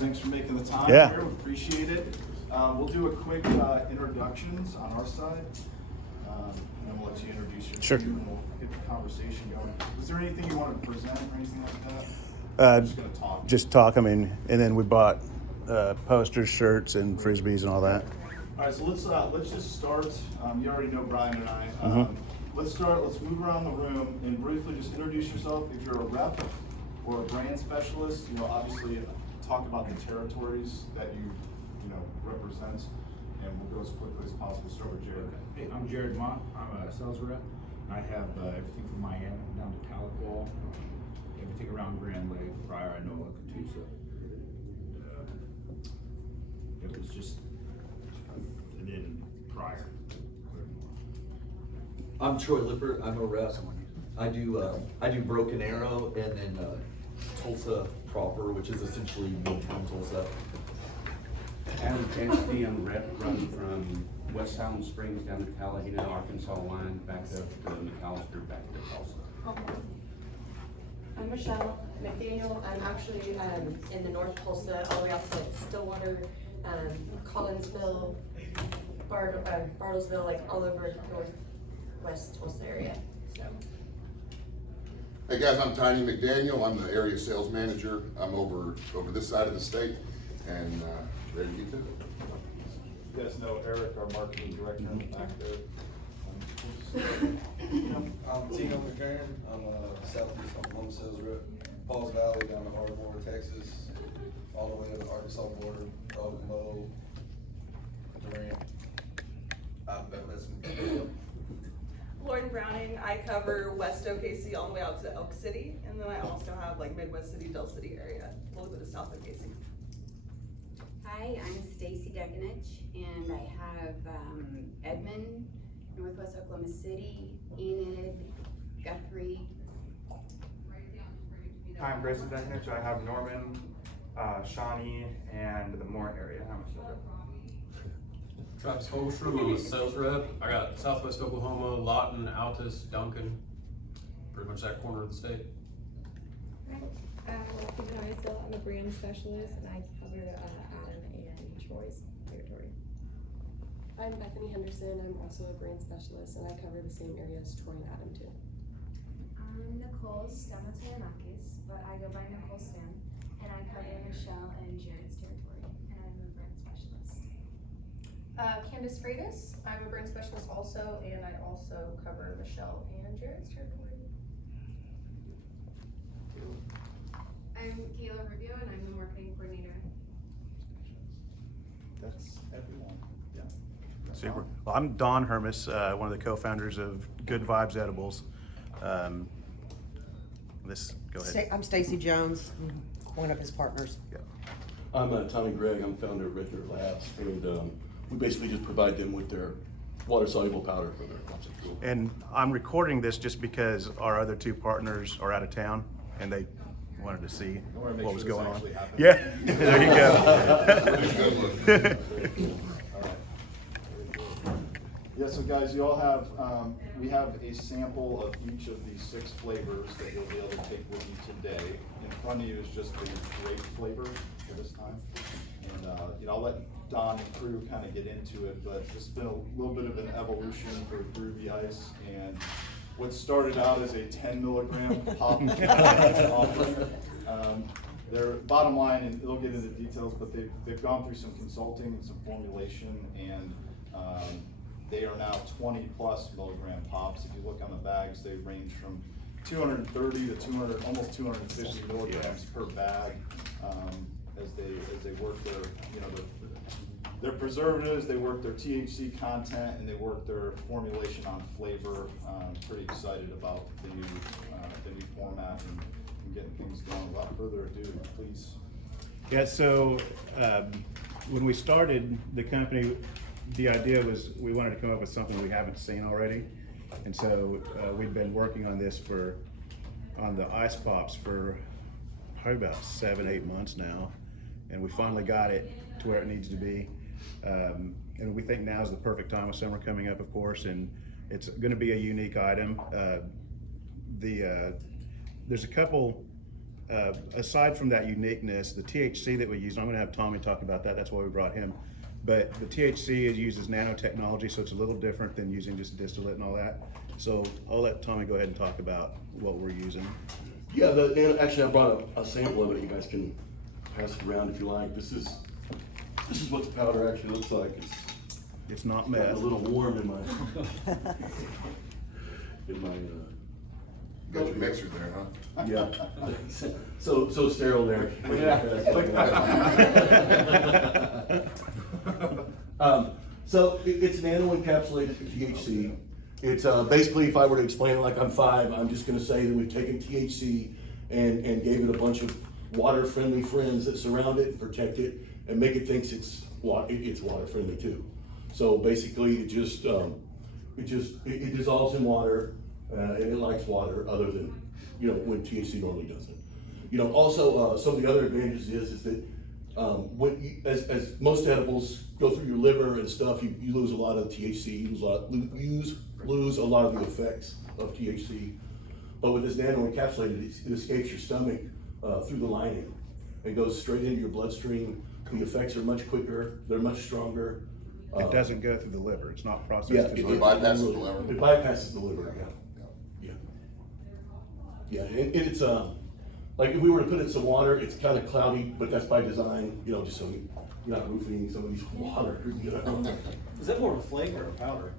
thanks for making the time Yeah. here. We appreciate it. We'll do a quick introductions on our side, and then we'll let you introduce your Sure. team, and we'll get the conversation going. Was there anything you wanted to present or anything like that? Uh, Just gonna talk. Just talk, I mean, and then we bought posters, shirts, and frisbees and all that. All right, so let's just start. You already know Brian and I. Let's start. Let's move around the room and briefly just introduce yourself. If you're a rep or a brand specialist, obviously talk about the territories that you represent, and we'll go as quickly as possible. Start with Jared. Hey, I'm Jared Mott. I'm a sales rep. I have everything from Miami down to Tahlequah, everything around Grand Lake, Pryor, Inola, Catoosa. It was just, and then Pryor. I'm Troy Lippert. I'm a rep. I do Broken Arrow and then Tulsa proper, which is essentially Midtown Tulsa. Adam Cassidy, I'm a rep running from West Highland Springs down to Tallahena, Arkansas line, back up to McAllister, back to Tulsa. I'm Michelle McDaniel. I'm actually in the North Tulsa, all the way out to Stillwater, Collinsville, Bartlesville, like all over northwest Tulsa area. So. Hey guys, I'm Tiny McDaniel. I'm the area sales manager. I'm over this side of the state and ready to get to it. You guys know Eric, our marketing director, in the back there. I'm Tino McCarran. I'm a Southeast Oklahoma sales rep. Pauls Valley down to Ardmore, Texas, all the way to the Arkansas border, Ogmo, Durant. That's me. Lauren Browning, I cover West OKC all the way out to Elk City, and then I also have like Midwest City, Del City area, a little bit of South OKC. Hi, I'm Stacy Deganich, and I have Edmond, Northwest Oklahoma City, Enid, Guthrie. Hi, I'm Grayson Deganich. I have Norman, Shawnee, and the Moore area. I'm a sales rep. Travis Holstrom, I'm a sales rep. I got Southwest Oklahoma, Lawton, Altus, Duncan, pretty much that corner of the state. I'm a brand specialist, and I cover Adam and Troy's territory. I'm Bethany Henderson. I'm also a brand specialist, and I cover the same area as Troy and Adam too. I'm Nicole Stamatoyanakis, but I go by Nicole Stam, and I cover Michelle and Jared's territory, and I'm a brand specialist. Candace Freitas, I'm a brand specialist also, and I also cover Michelle and Jared's territory. I'm Kayla Rubio, and I'm the marketing coordinator. That's everyone. Yeah. Super. Well, I'm Don Hermes, one of the co-founders of Good Vibes Edibles. Go ahead. I'm Stacy Jones, one of his partners. Yeah. I'm Tommy Gregg. I'm founder of Red Dirt Labs, and we basically just provide them with their water-soluble powder for their concept tool. And I'm recording this just because our other two partners are out of town, and they wanted to see what was going on. Yeah, there you go. Yeah, so guys, you all have, we have a sample of each of the 6 flavors that you'll be able to take with you today. In front of you is just the grape flavor for this time. And I'll let Don and crew kind of get into it, but it's been a little bit of an evolution for Groovy Ice. And what started out as a 10 milligram pop offering, their bottom line, and they'll get into details, but they've gone through some consulting and some formulation, and they are now 20 plus milligram pops. If you look on the bags, they range from 230 to 200, almost 250 milligrams per bag, as they work their preservatives, they work their THC content, and they work their formulation on flavor. Pretty excited about the new format and getting things going. Without further ado, please. Yeah, so when we started the company, the idea was we wanted to come up with something we haven't seen already. And so we've been working on this on the ice pops for probably about 7-8 months now. And we finally got it to where it needs to be. And we think now is the perfect time with summer coming up, of course, and it's going to be a unique item. There's a couple aside from that uniqueness, the THC that we use, I'm gonna have Tommy talk about that, that's why we brought him. But the THC uses nanotechnology, so it's a little different than using just distillate and all that. So I'll let Tommy go ahead and talk about what we're using. Yeah, actually, I brought a sample of it. You guys can pass it around if you like. This is what the powder actually looks like. It's not got meth. a little warm in my Got your mixer there, huh? Yeah. So sterile there. So it's nano encapsulated THC. It's basically, if I were to explain it like I'm 5, I'm just gonna say that we've taken THC and gave it a bunch of water-friendly friends that surround it, protect it, and make it think it's water-friendly too. So basically, it dissolves in water, and it likes water, other than, when THC normally doesn't. Also, some of the other advantages is that as most edibles go through your liver and stuff, you lose a lot of THC, lose a lot of the effects of THC. But with this nano encapsulated, it escapes your stomach through the lining and goes straight into your bloodstream. The effects are much quicker, they're much stronger. It doesn't go through the liver, it's not processed. Yeah, through it bypasses the liver. It bypasses the liver, yeah, and it's like if we were to put it in some water, it's kind of cloudy, but that's by design, just so you're not roofing some of these water. Is that more of a flake or a powder?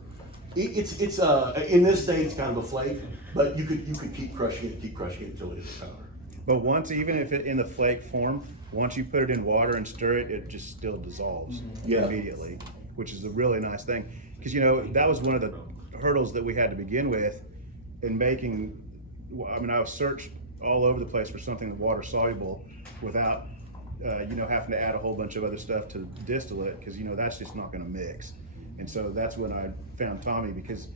It's in this state it's kind of a flake, but you could keep crushing it until it is powder. But once, even if it in the flake form, once you put it in water and stir it, it just still dissolves immediately, which is a really nice thing. Because that was one of the hurdles that we had to begin with in making. I searched all over the place for something water soluble without having to add a whole bunch of other stuff to distill it, because that's just not going to mix. And so that's when I found Tommy, because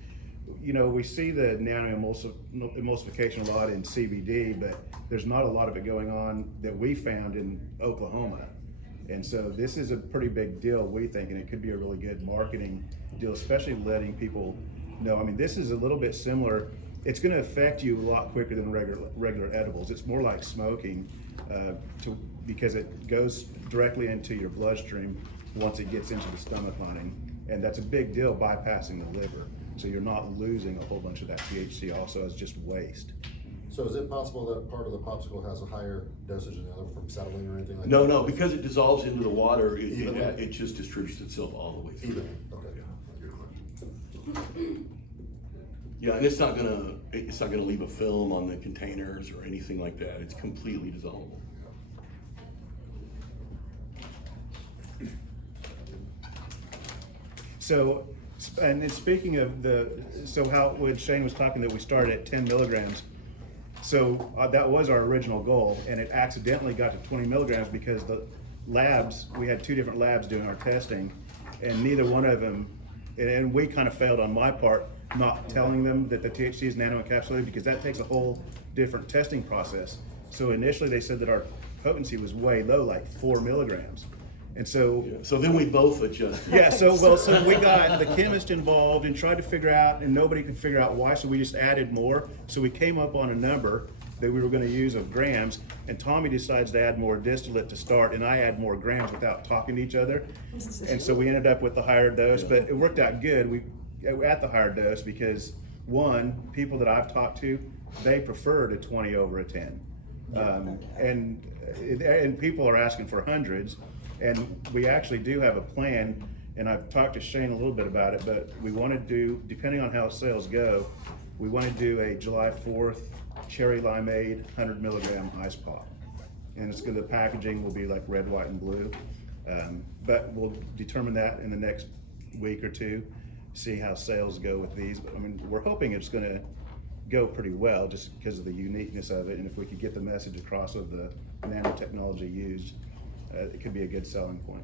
we see the nano emulsification a lot in CBD, but there's not a lot of it going on that we found in Oklahoma. And so this is a pretty big deal, we think, and it could be a really good marketing deal, especially letting people know. This is a little bit similar. It's going to affect you a lot quicker than regular edibles. It's more like smoking, because it goes directly into your bloodstream once it gets into the stomach lining, and that's a big deal, bypassing the liver. So you're not losing a whole bunch of that THC also as just waste. So is it possible that part of the popsicle has a higher dosage than the other from settling or anything like that? No, because it dissolves into the water, it just distributes itself all the way through. Evenly, okay. Yeah, and it's not gonna leave a film on the containers or anything like that. It's completely dissolvable. So, and speaking of how when Shane was talking that we started at 10 milligrams, so that was our original goal, and it accidentally got to 20 milligrams because the labs, we had 2 different labs doing our testing, and neither one of them, and we kind of failed on my part, not telling them that the THC is nano encapsulated, because that takes a whole different testing process. So initially they said that our potency was way low, like 4 milligrams. And so then we both adjusted. Yeah, so we got the chemist involved and tried to figure out, and nobody could figure out why, so we just added more. So we came up on a number that we were gonna use of grams, and Tommy decides to add more distillate to start, and I add more grams without talking to each other. And so we ended up with the higher dose, but it worked out good. At the higher dose, because people that I've talked to, they preferred a 20 over a 10. And people are asking for hundreds. And we actually do have a plan, and I've talked to Shane a little bit about it, but we want to do, depending on how sales go, we want to do a July 4th cherry limeade 100 milligram ice pop. And the packaging will be like red, white, and blue. But we'll determine that in the next week or 2, see how sales go with these. But we're hoping it's going to go pretty well just because of the uniqueness of it. And if we could get the message across of the nanotechnology used, it could be a good selling point.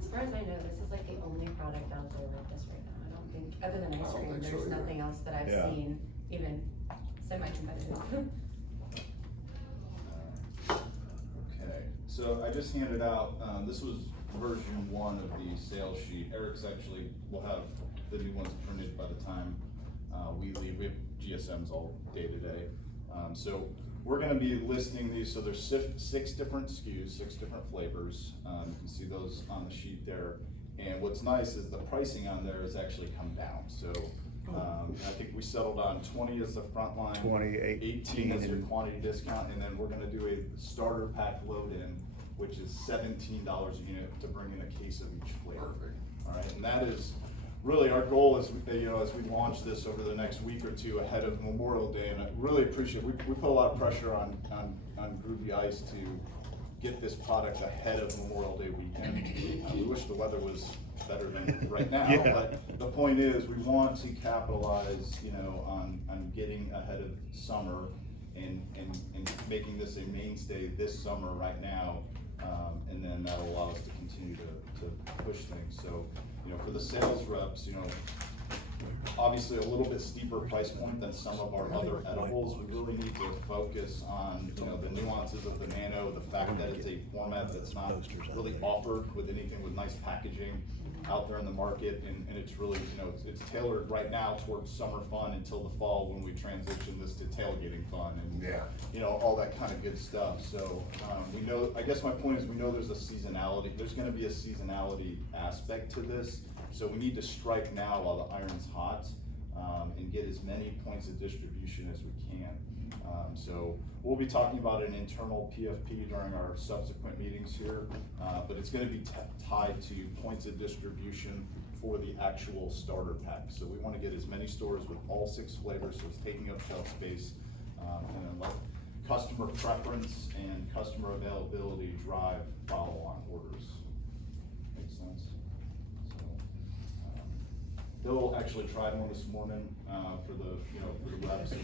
As far as I know, this is like the only product out there like this right now. I don't think, other than ice cream, there's nothing else that I've seen, even semi-competitive. Okay, so I just handed out, this was version 1 of the sales sheet. Eric's will have the new ones printed by the time we leave. We have GSM's all day-to-day. So we're gonna be listing these, so there's 6 different SKUs, 6 different flavors. You can see those on the sheet there. And what's nice is the pricing on there has actually come down. So I think we settled on 20 as the front line. 20, 18 as your and- quantity discount, and then we're gonna do a starter pack load-in, which is $17 a unit to bring in a case of each flavor. All right, and that is really our goal as we, as we launch this over the next week or two ahead of Memorial Day, and I really appreciate, we put a lot of pressure on Groovy Ice to get this product ahead of Memorial Day weekend. We wish the weather was better than right now, Yeah. but the point is, we want to capitalize, on getting ahead of summer and making this a mainstay this summer right now, and then that'll allow us to continue to push things. So, for the sales reps, obviously a little bit steeper price point than some of our other edibles. We really need to focus on, the nuances of the Nano, the fact that it's a format that's not really offered with anything with nice packaging out there in the market, and it's really, it's tailored right now towards summer fun until the fall when we transition this to tailgating fun and, all that kind of good stuff. So, we know, I guess my point is, we know there's a seasonality, there's gonna be a seasonality aspect to this. So we need to strike now while the iron's hot, and get as many points of distribution as we can. So we'll be talking about an internal PFP during our subsequent meetings here, but it's gonna be tied to points of distribution for the actual starter pack. So we wanna get as many stores with all 6 flavors, so it's taking up shelf space, and then let customer preference and customer availability drive follow-on orders. Makes sense? Bill actually tried one this morning, for the reps. I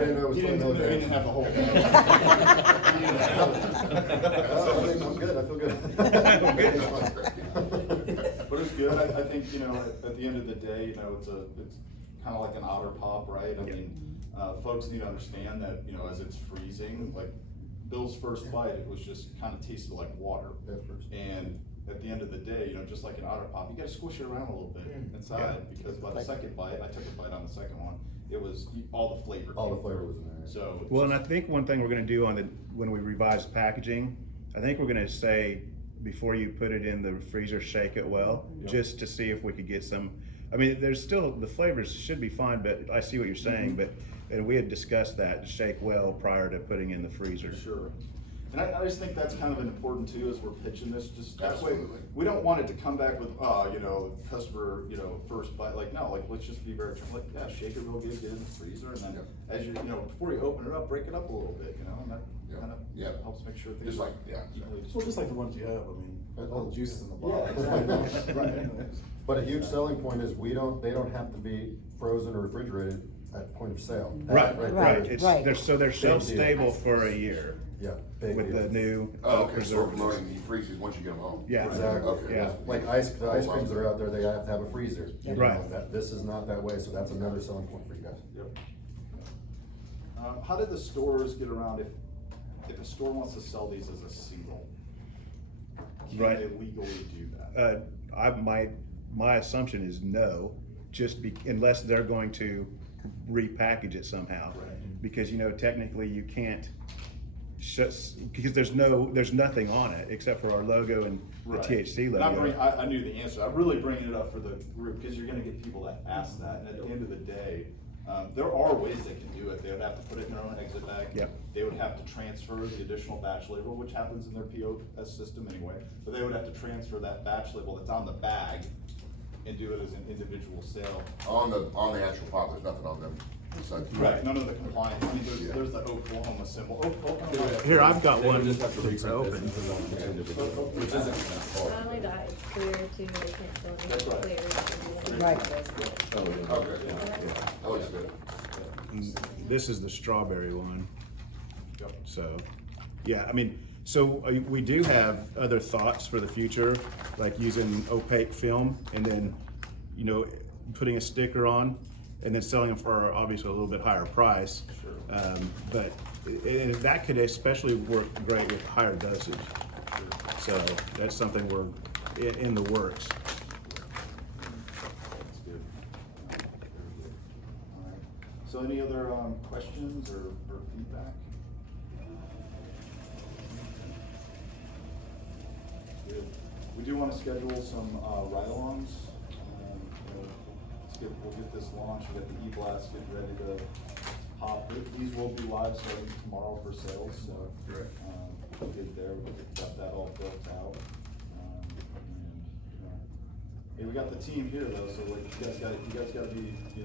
didn't know it was He 20 didn't milligrams. have the whole thing. Oh, I'm good, I feel good. But it's good, I think, at the end of the day, it's kind of like an otter pop, right? I mean, folks need to understand that, as it's freezing, like Bill's first bite, it was just kind of tasted like water. And at the end of the day, just like an otter pop, you gotta squish it around a little bit inside, because by the second bite, I took a bite on the second one, it was, all the flavor. All the flavor was in there. So. Well, and I think one thing we're gonna do when we revise packaging, I think we're gonna say, before you put it in the freezer, shake it well, just to see if we could get some, I mean, there's still, the flavors should be fine, but I see what you're saying, and we had discussed that, to shake well prior to putting in the freezer. Sure. And I just think that's kind of important too, as we're pitching this, just that way, we don't want it to come back with, customer, first bite, let's just be very, shake it real good, get it in the freezer, and then as you, before you open it up, break it up a little bit, and that kind of helps make sure things. Just like, Well, just like the ones you have, I mean, all the juice is in the bottle. Yeah, exactly. Right. But a huge selling point is they don't have to be frozen or refrigerated at point of sale. Right. There is- They're shelf Big deal. stable for a year. Yeah, big With deal. the new Oh, okay, so preservatives. loading the freezes once you get them home. Yeah. Exactly. Okay. Yeah. Like the ice creams that are out there, they have to have a freezer. You know, Right. This is not that way, so that's another selling point for you guys. Yep. How did the stores get around if a store wants to sell these as a single? Can Right. they legally do that? My assumption is no, unless they're going to repackage it somehow. Because, technically you can't because there's nothing on it except for our logo and the Right. THC And logo. I knew the answer. I'm really bringing it up for the group, because you're gonna get people that ask that, and at the end of the day, there are ways they can do it. They would have to put it in their own exit bag. Yep. They would have to transfer the additional batch label, which happens in their POS system anyway, but they would have to transfer that batch label that's on the bag and do it as an individual sale. On the actual pop, there's nothing on them. besides- Right, none of the compliance, I mean, there's the Oklahoma symbol. Here, I've got They would one just have to that's reprint open. this and put it on individual, which isn't that Not hard. only that, it's clear too, they can't sell That's right. any clear. Right. Oh, yeah. Okay, yeah, that looks good. This is the strawberry one. Yep. So, yeah, I mean, so we do have other thoughts for the future, like using opaque film and then, putting a sticker on and then selling them for obviously a little bit higher price. Sure. But that could especially work great with higher dosage. So that's something we're in the works. That's good. Very good. All right. So any other, questions or feedback? Good. We do wanna schedule some, ride-alongs. We'll get this launched, we got the e-blast getting ready to pop. These will be live starting tomorrow for sales, so. Correct. We'll get there, we got that all built out. Hey, we got the team here though, so like, you guys gotta be, you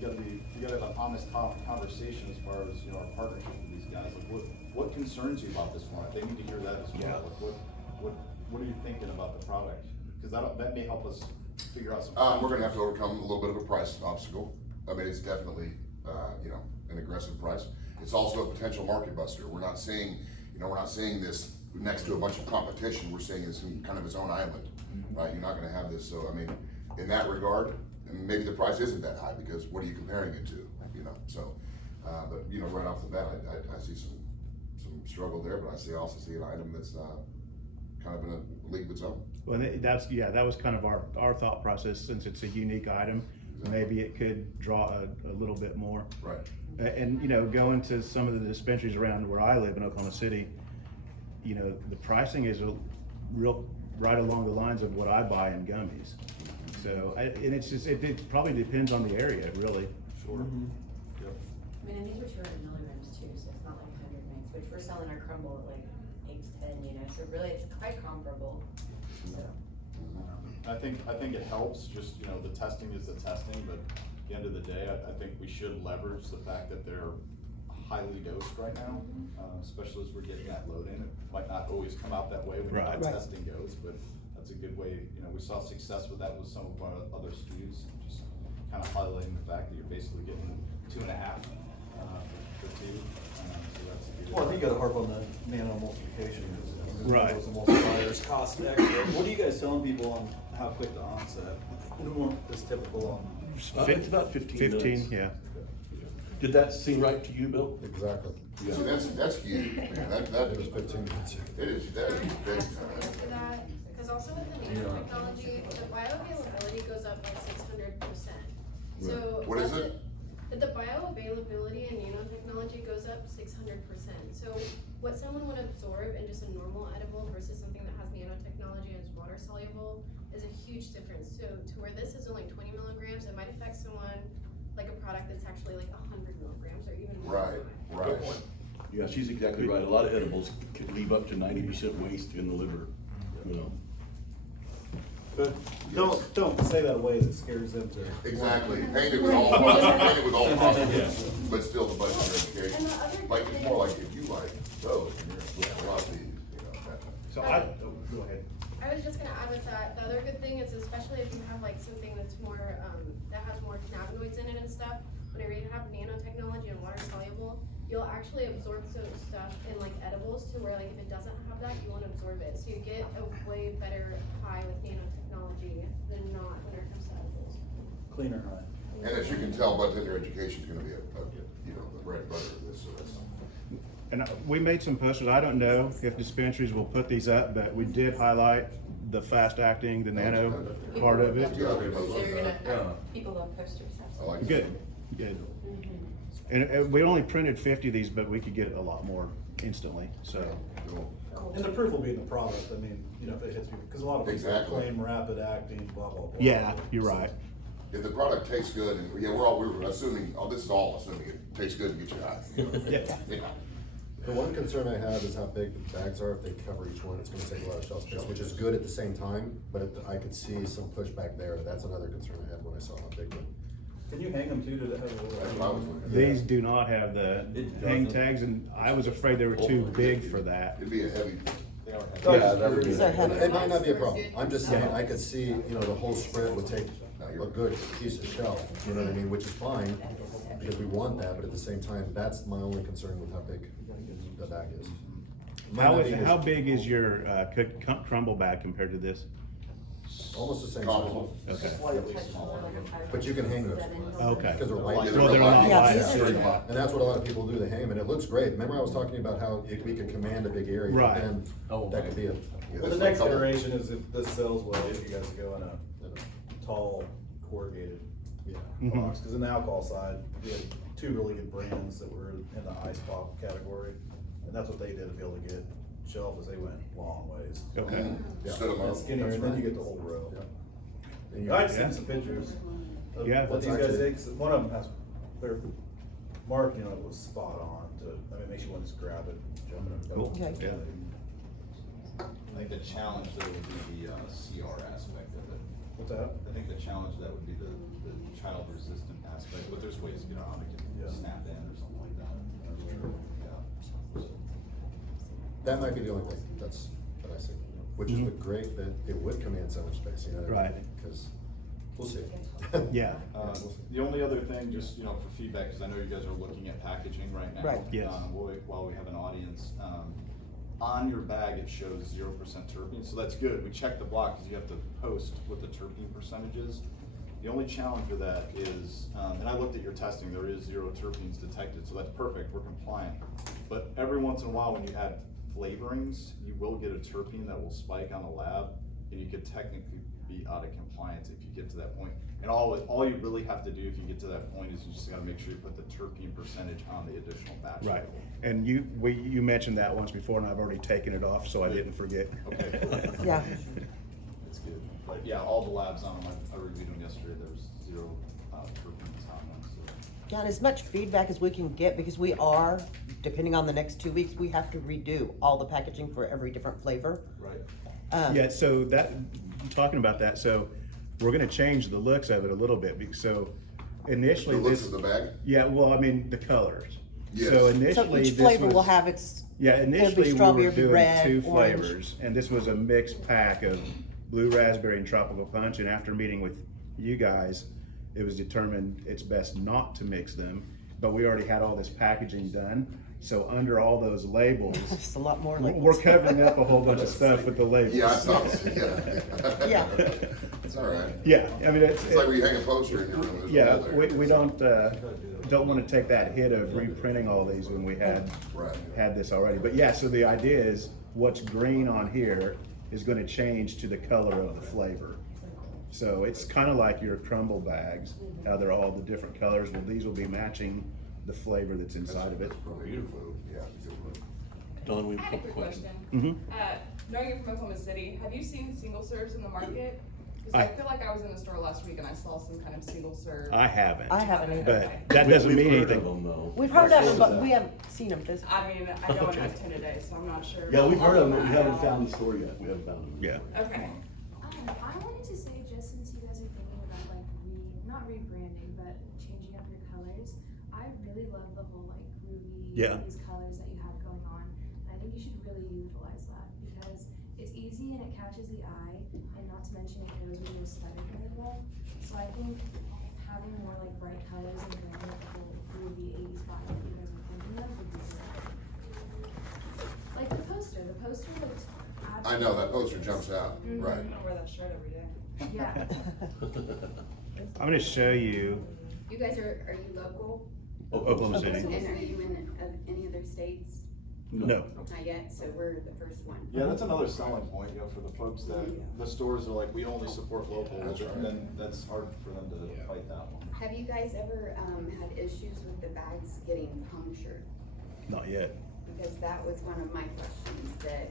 gotta have an honest conversation as far as, our partnership with these guys. Like, what concerns you about this one? They need to hear that as well. Yeah. Like, what are you thinking about the product? Cause that may help us figure out some. We're gonna have to overcome a little bit of a price obstacle. I mean, it's definitely, an aggressive price. It's also a potential market buster. We're not seeing this next to a bunch of competition. We're seeing this in kind of its own island, right? You're not gonna have this, so I mean, in that regard, and maybe the price isn't that high because what are you comparing it to, So, but right off the bat, I see some struggle there, but I also see an item that's kind of in a league of its own. Well, that was kind of our thought process, since it's a unique item, maybe it could draw a little bit more. Right. And, going to some of the dispensaries around where I live in Oklahoma City, the pricing is right along the lines of what I buy in gummies. So, and it's just, it probably depends on the area, really. Sure. Yep. I mean, and these are 200 milligrams too, so it's not like 100 mgs, which we're selling our crumble at like 8 to 10, so really it's quite comparable, so. I think it helps, just, the testing is the testing, but at the end of the day, I think we should leverage the fact that they're highly dosed right now, especially as we're getting that load in. It might not always come out that way when Right. testing goes, but that's a good way, we saw success with that with some of our other SKUs, just kind of highlighting the fact that you're basically getting 2.5 for 2, so that's a good. Well, I think you gotta harp on the nano emulsification, because Right. those emulsifiers cost extra. What are you guys telling people on how quick the onset? What is typical on? It's about 15 minutes. Yeah. Did that seem right to you, Bill? Exactly. Yeah. So that's huge, man. That It was 15 minutes. It is big. To that, because also with the nanotechnology, the bioavailability goes up by 600%. So What is that's it? The bioavailability in nanotechnology goes up 600%. So what someone would absorb in just a normal edible versus something that has nanotechnology and is water soluble is a huge difference. So to where this is only 20 milligrams, it might affect someone like a product that's actually like 100 milligrams or even more. Right. Yeah, she's exactly right. A lot of edibles could leave up to 90% waste in the liver, But don't say that way that scares them to. Exactly. Paint it with all positives, but still the budget for education. And the other Like, it's thing- more like if you like those, and you're a lot of these, that. So go ahead. I was just gonna add with that, the other good thing is especially if you have like something that's more, that has more cannabinoids in it and stuff, whenever you have nanotechnology and water soluble, you'll actually absorb some stuff in like edibles to where like if it doesn't have that, you won't absorb it. So you get a way better high with nanotechnology than not when it comes to edibles. Cleaner high. And as you can tell, bartender education is gonna be the bread and butter of this, so that's. And we made some posters. I don't know if dispensaries will put these up, but we did highlight the fast acting, the nano part of it. People love posters, I like Good. And we only printed 50 of these, but we could get a lot more instantly, so. And the proof will be in the product, I mean, if it hits you, because a lot of people Exactly. claim rapid acting, blah, blah, blah. Yeah, you're right. If the product tastes good, and we're assuming, this is all assuming it tastes good and get you high. Yeah. The one concern I have is how big the bags are. If they cover each one, it's gonna take a lot of shelf space, which is good at the same time, but I could see some pushback there. That's another concern I had when I saw how big one. Can you hang them too, did it have a? These do not have the hang tags, and I was afraid they were too big for that. It'd be a heavy. It might not be a problem. I'm just saying, I could see, the whole spread would take a good piece of shelf, you know what I mean, which is fine, because we want that, but at the same time, that's my only concern with how big the bag is. How big is your crumble bag compared to this? Almost the same Comparable. size. Okay. Slightly smaller. But you can hang those. Okay. Because they're light. Well, they're not light. Yeah. And that's what a lot of people do, they hang them, and it looks great. Remember I was talking about how we could command a big area, but Right. then that could be a. Well, the next iteration is if this sells well, if you guys go in a tall corrugated box, because in the alcohol side, we had two really good brands that were in the ice pop category, and that's what they did to be able to get shelf, is they went long ways. Okay. Yeah, Stood 'em up. and skinnier, and then you get the whole row. And I just sent some pictures of what these guys did, 'cause one of them has, their marketing on it was spot on to, I mean, makes you want to just grab it, jump in it. Cool. Okay. Yeah. I think the challenge there would be the CR aspect of it. What's that? I think the challenge that would be the child resistant aspect, but there's ways to get around it, can snap in or something like that. Yeah. That might be the only thing, that's what I see, which is Mhm. the great that it would command so much space, you know what I mean? Right. Because, we'll see. Yeah. The only other thing, just, you know, for feedback, because I know you guys are looking at packaging right now. Right. Yes. While we have an audience, on your bag, it shows 0% terpene, so that's good. We check the block because you have to post what the terpene percentage is. The only challenge with that is, and I looked at your testing, there is 0 terpenes detected, so that's perfect, we're compliant. But every once in a while, when you add flavorings, you will get a terpene that will spike on a lab, and you could technically be out of compliance if you get to that point. And all you really have to do if you get to that point is you just gotta make sure you put the terpene percentage on the additional batch. Right, label. and you mentioned that once before, and I've already taken it off, so I didn't forget. Okay. Yeah. It's good, but yeah, all the labs on them, I reviewed them yesterday, there's 0 terpenes on them, so. Yeah, and as much feedback as we can get, because we are, depending on the next 2 weeks, we have to redo all the packaging for every different flavor. Right. Yeah, so that, talking about that, so we're gonna change the looks of it a little bit, so initially The looks this. of the bag? Yeah, well, I mean, the colors. Yes. So So initially each this flavor will was- have its, Yeah, it'll be initially we strawberry, were doing red, 2 orange. flavors, and this was a mixed pack of blue raspberry and tropical punch, and after meeting with you guys, it was determined it's best not to mix them, but we already had all this packaging done, so under all those labels. It's a lot more We're labels. covering up a whole bunch of stuff with the labels. Yeah, I saw it, yeah. Yeah. It's all right. Yeah, I mean, it's. It's like when you hang a poster in your room, there's Yeah, one there. we don't wanna take that hit of reprinting all these when we had this already. But yeah, so the idea is what's green on here is gonna change to the color of the flavor. So it's kinda like your crumble bags, how they're all the different colors, well, these will be matching the flavor that's inside of it. Beautiful, yeah. Don, we I have had a a quick question. question. Knowing you're from Oklahoma City, have you seen single serves in the market? Because I feel like I was in the store last week and I saw some kind of single serve. I haven't. I haven't either. But that doesn't mean anything. We've heard of them, but we haven't seen them. I mean, I go and have 10 a day, so I'm not sure. Yeah, we've heard of them, but we haven't found the store yet, we haven't found them. Yeah. Okay. I wanted to say, just since you guys are thinking about like not rebranding, but changing up your colors, I really love the whole like ruby, these colors that you have going on. And I think you should really utilize that because it's easy and it catches the eye, and not to mention it goes with your aesthetic really well. So I think having more like bright colors and going with the whole ruby 80s vibe that you guys are thinking of would be great. Like the poster looks I know, that poster jumps out, Mhm. right. I'm gonna wear that shirt every day. Yeah. I'm gonna show you You guys are you local? Oklahoma City. And are you in any other states? No. Not yet, so we're the first one. Yeah, that's another selling point, you know, for the folks that, the stores are like, we only support local, then that's hard for them to fight that one. Have you guys ever had issues with the bags getting punctured? Not yet. Because that was one of my questions that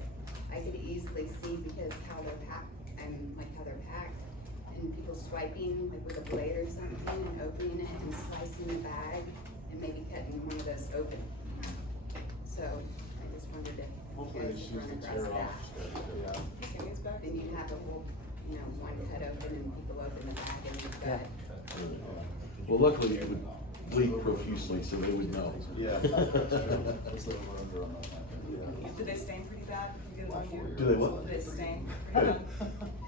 I could easily see because how they're packed and like how they're packed and people swiping like with a blade or something and opening it and slicing the bag and maybe cutting one of those open. So I just wondered if Hopefully you it's guys used run to across tear that. off, yeah. Then you have a whole, one cut open and people open the bag and you've got. Well, luckily it would bleed profusely, so they would know. Yeah. Do they stain pretty bad? You get it on you? Do they what? Do they stain pretty bad?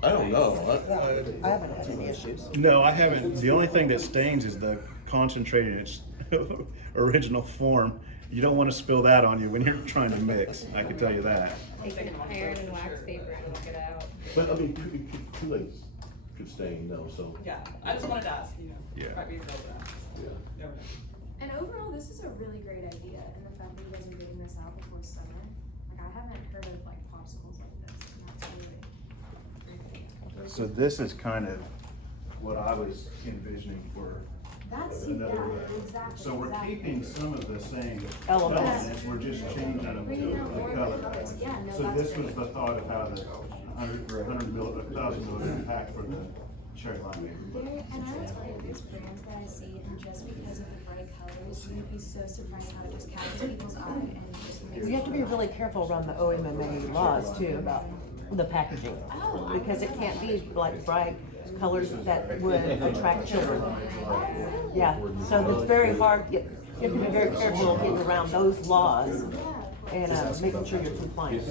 I don't know. I haven't had any issues. No, I haven't. The only thing that stains is the concentrated its original form. You don't want to spill that on you when you're trying to mix. I can tell you that. Take an iron and wax paper and look it out. But I mean, Kool-Aid could stain, no, so. Yeah, I just wanted to ask, Yeah. might be real bad. Yeah. And overall, this is a really great idea, and the fact that you guys are getting this out before summer. Like, I haven't heard of like popsicles like this, and that's really great. So this is kind of what I was envisioning for That's, another yeah, way. exactly, So we're exactly. keeping some of the same Elements. elements, we're just changing them Bringing out to more the of color. the colors. Yeah, no, So that's this was great. the thought of how the 1,000 milligram pack for the cherry limeade. There, and I will tell you, there's brands that I see, and just because of the bright colors, you'd be so surprised how it just catches people's eye and just makes. You have to be really careful around the OMMA laws too about the packaging. Because it can't be like bright colors that would attract children. Yeah, so it's very hard, you have to be very careful getting around those laws and making sure you're compliant.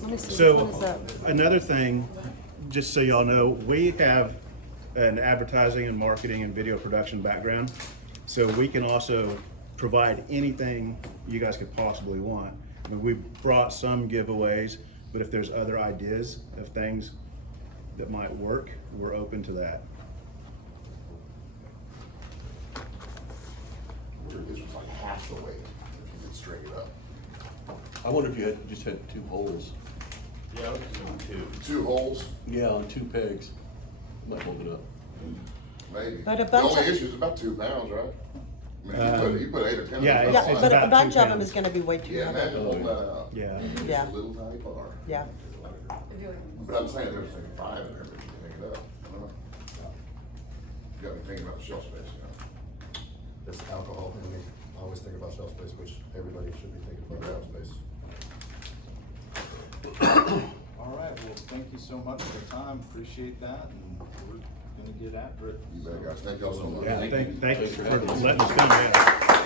Let me see, which one is So, that? another thing, just so y'all know, we have an advertising and marketing and video production background. So we can also provide anything you guys could possibly want. I mean, we've brought some giveaways, but if there's other ideas of things that might work, we're open to that. This was like half the weight, if you could straighten it up. I wonder if you had, just had 2 holes. Yeah, I was just doing 2. 2 holes, Yeah, on 2 pegs. Might hold it up. maybe. But a The bunch only of- issue is about 2 pounds, right? I mean, you put 8 or 10. yeah, of it's- those Yeah, on. but a about bunch 2 of them pounds. is gonna be way too Yeah, heavy. imagine holding that out. Yeah. Just Yeah. a little tiny bar. Yeah. But I'm saying there's like 5 in there, but you can pick it up. I don't know. You got me thinking about the shelf space, you know? It's alcohol, and we always think about shelf space, which everybody should be thinking about shelf space. All right, well, thank you so much for the time, appreciate that, and we're gonna get after it. You bet, guys. Thank y'all so much. Yeah, thanks Thanks for for having us. letting us come in.